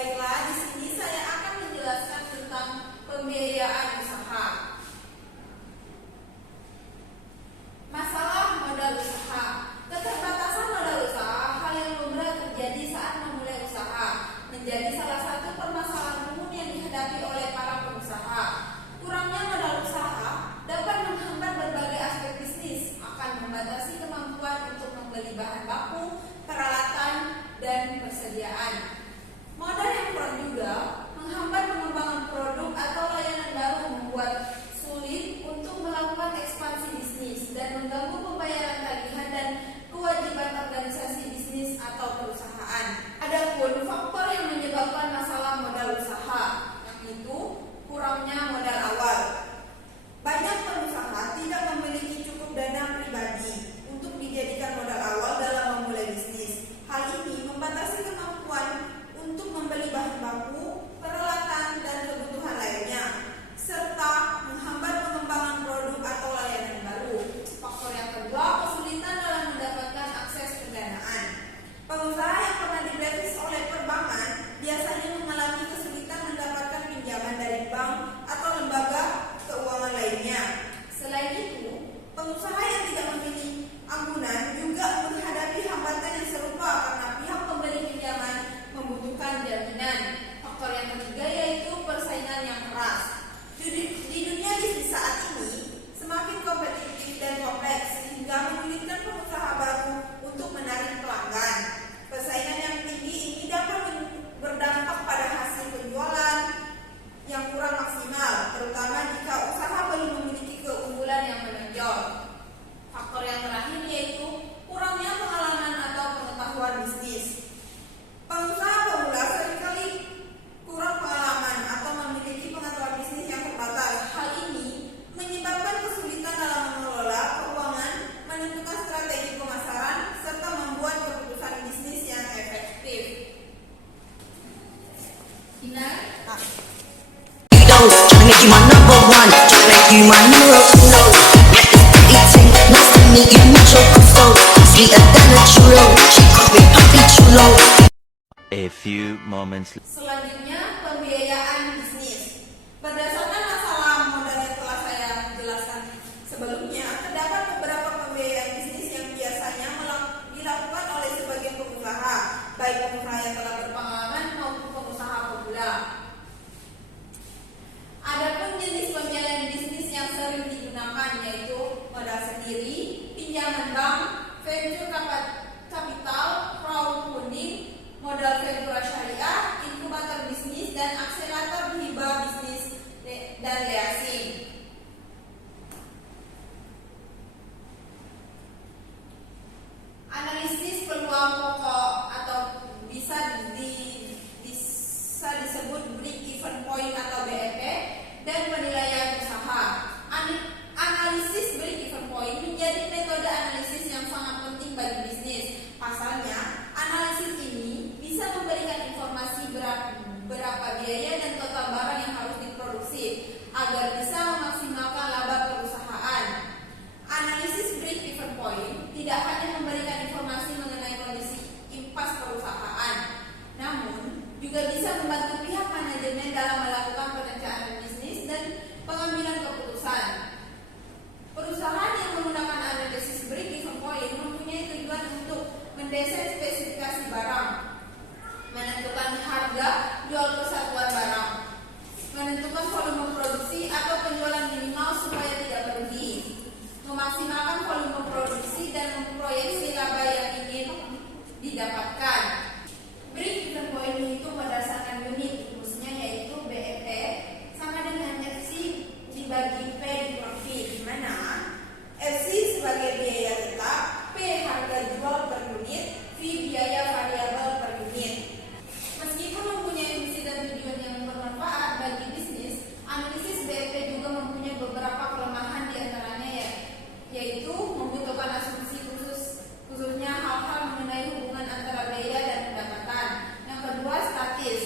Baiklah, di sini saya akan menjelaskan tentang pembiayaan usaha. Masalah modal usaha. Keterbatasan modal usaha hal yang lumrah terjadi saat memulai usaha, menjadi salah satu permasalahan umum yang dihadapi oleh para pengusaha. Kurangnya modal usaha dapat menghambat berbagai aspek bisnis, akan membatasi kemampuan untuk membeli bahan baku, peralatan, dan persediaan. Modal yang kurang juga menghambat pengembangan produk atau layanan baru, membuat sulit untuk melakukan ekspansi bisnis dan mengganggu pembayaran tagihan dan kewajiban organisasi bisnis atau perusahaan. Adapun faktor yang menyebabkan masalah modal usaha, yaitu kurangnya modal awal. Banyak pengusaha tidak memiliki cukup dana pribadi untuk dijadikan modal awal dalam memulai bisnis. Hal ini membatasi kemampuan untuk membeli bahan baku, peralatan, dan kebutuhan lainnya, serta menghambat pengembangan produk atau layanan baru. Faktor yang kedua, kesulitan dalam mendapatkan akses pendanaan. Pengusaha yang pernah diblacklist oleh perbankan biasanya mengalami kesulitan mendapatkan pinjaman dari bank atau lembaga keuangan lainnya. Selain itu, pengusaha yang tidak memiliki ampunan juga menghadapi hambatan yang serupa karena pihak pemberi pinjaman membutuhkan jaminan. Faktor yang ketiga yaitu persaingan yang keras. Di dunia bisnis saat ini semakin kompetitif dan kompleks sehingga menyulitkan pengusaha baru untuk menarik pelanggan. Persaingan yang tinggi ini dapat berdampak pada hasil penjualan yang kurang maksimal, terutama jika usaha belum memiliki keunggulan yang menonjol. Faktor yang terakhir yaitu kurangnya pengalaman atau pengetahuan bisnis. Pengusaha pemula seringkali kurang pengalaman atau memiliki pengetahuan bisnis yang terbatas. Hal ini menyebabkan kesulitan dalam mengelola keuangan, menentukan strategi pemasaran, serta membuat keputusan bisnis yang efektif. Benar? Tryna make you my number one, tryna make you my numero uno. Eating, nice to meet you, mucho gusto. Sweeter than a churro, she calls me papi chulo. A few moments. Selanjutnya, pembiayaan bisnis. Berdasarkan masalah modal yang telah saya jelaskan sebelumnya, terdapat beberapa pembiayaan bisnis yang biasanya dilakukan oleh sebagian pengusaha, baik pengusaha yang telah berpengalaman maupun pengusaha pemula. Adapun jenis pembiayaan bisnis yang sering digunakan yaitu modal sendiri, pinjaman bank, venture capital, crowdfunding, modal ventura syariah, inkubator bisnis, dan akselerator hibah bisnis dan leasing. Analisis peluang pokok atau bisa disebut break even point atau BEP dan penilaian usaha. Analisis break even point menjadi metode analisis yang sangat penting bagi bisnis. Pasalnya, analisis ini bisa memberikan informasi berapa biaya dan total barang yang harus diproduksi agar bisa memaksimalkan laba perusahaan. Analisis break even point tidak hanya memberikan informasi mengenai kondisi impas perusahaan, namun juga bisa membantu pihak manajemen dalam melakukan perencanaan bisnis dan pengambilan keputusan. Perusahaan yang menggunakan analisis break even point mempunyai tujuan untuk mendesain spesifikasi barang, menentukan harga jual kesatuan barang, menentukan volume produksi atau penjualan minimal supaya tidak merugi, memaksimalkan volume produksi dan memproyeksi laba yang ingin didapatkan. Break even point itu berdasarkan unit rumusnya yaitu BEP sama dengan FC dibagi P di profit, di mana FC sebagai biaya tetap, P harga jual per unit, V biaya variabel per unit. Meskipun mempunyai fungsi dan tujuan yang bermanfaat bagi bisnis, analisis BEP juga mempunyai beberapa kelemahan di antaranya yaitu membutuhkan asumsi khususnya hal-hal mengenai hubungan antara biaya dan pendapatan. Yang kedua, statis.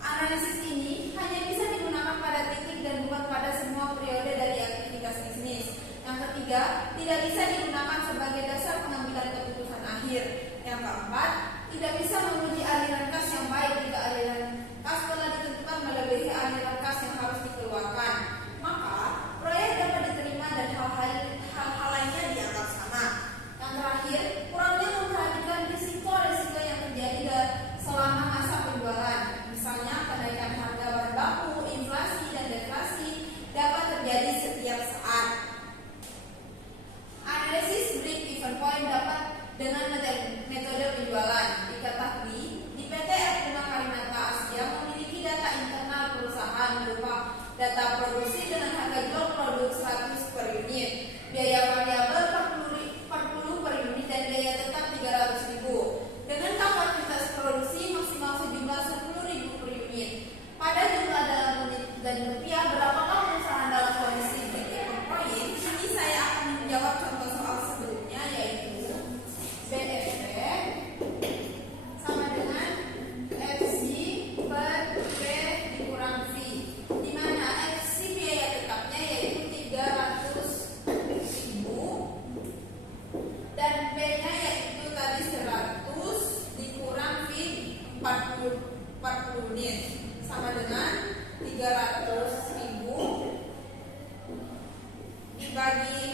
Analisis ini hanya bisa digunakan pada titik dan bukan pada semua periode dari aktivitas bisnis. Yang ketiga, tidak bisa digunakan sebagai dasar pengambilan keputusan akhir. Yang keempat, tidak bisa menguji aliran kas yang baik jika aliran dengan metode penjualan. Diketahui di PT Ercuna Kalinata Asia memiliki data internal perusahaan berupa data produksi dengan harga jual produk 100 per unit, biaya variabel per puluh per unit, dan biaya tetap 300.000 dengan kapasitas produksi maksimal sejumlah 10.000 per unit. Pada jumlah dalam unit dan rupiah, berapakah perusahaan dalam kondisi poin? Ini saya akan menjawab contoh soal sebelumnya, yaitu BFP sama dengan FC per P dikurang V, di mana FC biaya tetapnya yaitu 300.000 dan B-nya yaitu tadi 100 dikurang V 40 unit sama dengan 300.000 dibagi